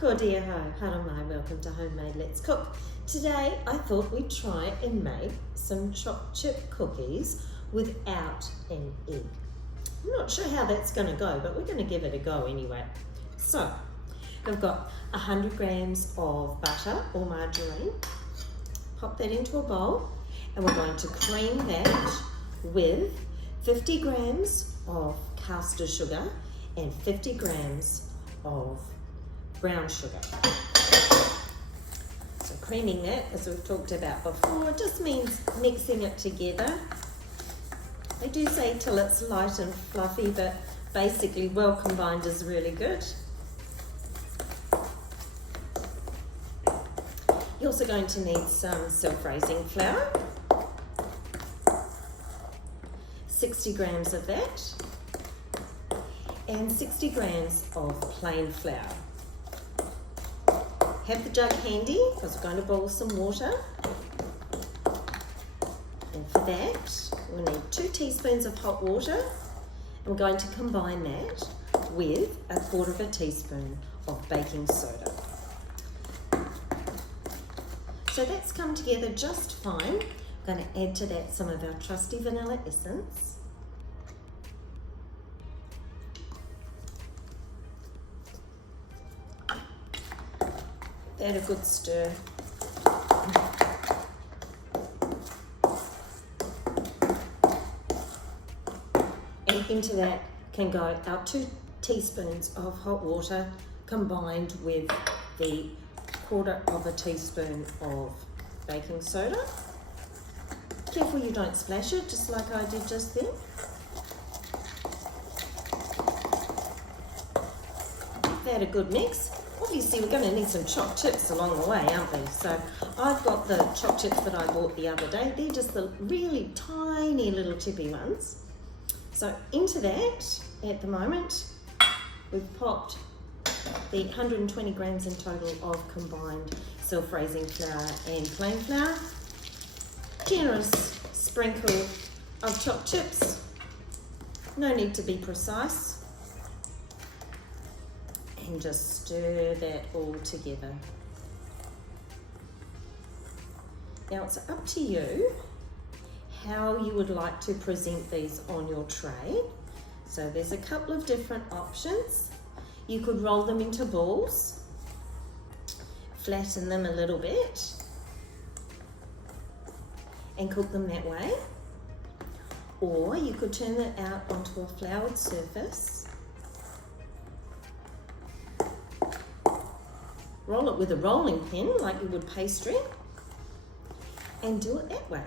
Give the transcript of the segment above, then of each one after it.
Ko dia ho, haramai, welcome to Homemade Let's Cook. Today I thought we'd try and make some chopped chip cookies without an egg. I'm not sure how that's going to go, but we're going to give it a go anyway. So, I've got 100 grams of butter or margarine. Pop that into a bowl and we're going to cream that with 50 grams of caster sugar and 50 grams of brown sugar. So creaming that, as we've talked about before, just means mixing it together. They do say till it's light and fluffy, but basically well combined is really good. You're also going to need some self-raising flour, 60 grams of that, and 60 grams of plain flour. Have the jug handy because we're going to boil some water. And for that, we'll need 2 teaspoons of hot water. And we're going to combine that with 1/4 teaspoon of baking soda. So that's come together just fine. I'm going to add to that some of our trusty vanilla essence. Add a good stir. And into that can go our 2 teaspoons of hot water combined with the 1/4 teaspoon of baking soda. Careful you don't splash it, just like I did just then. Give that a good mix. Obviously, we're going to need some chopped chips along the way, aren't we? So I've got the chopped chips that I bought the other day. They're just the really tiny little chippy ones. So into that, at the moment, we've popped the 120 grams in total of combined self-raising flour and plain flour. Generous sprinkle of chopped chips. No need to be precise. And just stir that all together. Now it's up to you how you would like to present these on your tray. So there's a couple of different options. You could roll them into balls, flatten them a little bit, and cook them that way. Or you could turn it out onto a floured surface, roll it with a rolling pin like you would pastry, and do it that way.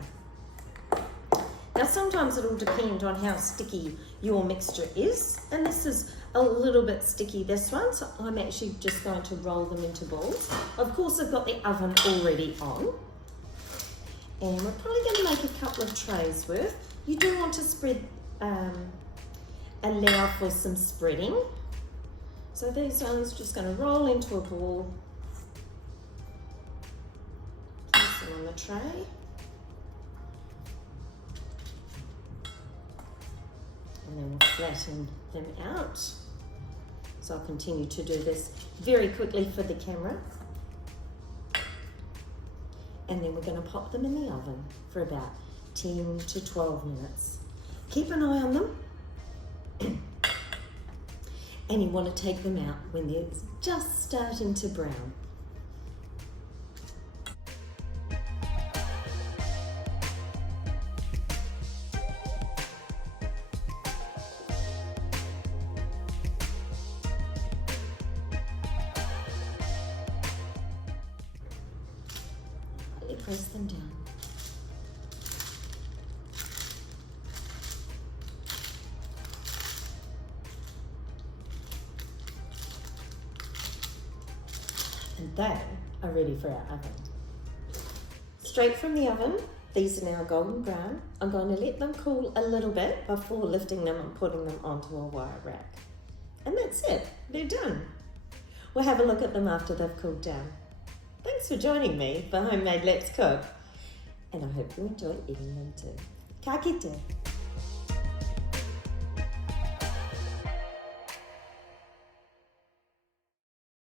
Now sometimes it'll depend on how sticky your mixture is, and this is a little bit sticky, this one, so I'm actually just going to roll them into balls. Of course I've got the oven already on, and we're probably going to make a couple of trays worth. You do want to spread, allow for some spreading. So these ones just going to roll into a ball, place them on the tray. And then we'll flatten them out. So I'll continue to do this very quickly for the camera. And then we're going to pop them in the oven for about 10 to 12 minutes. Keep an eye on them. And you want to take them out when they're just starting to brown. Press them down. And they are ready for our oven. Straight from the oven, these are now golden brown. I'm going to let them cool a little bit before lifting them and putting them onto a wire rack. And that's it, they're done. We'll have a look at them after they've cooled down. Thanks for joining me for Homemade Let's Cook, and I hope you enjoy eating them too. Ka kite.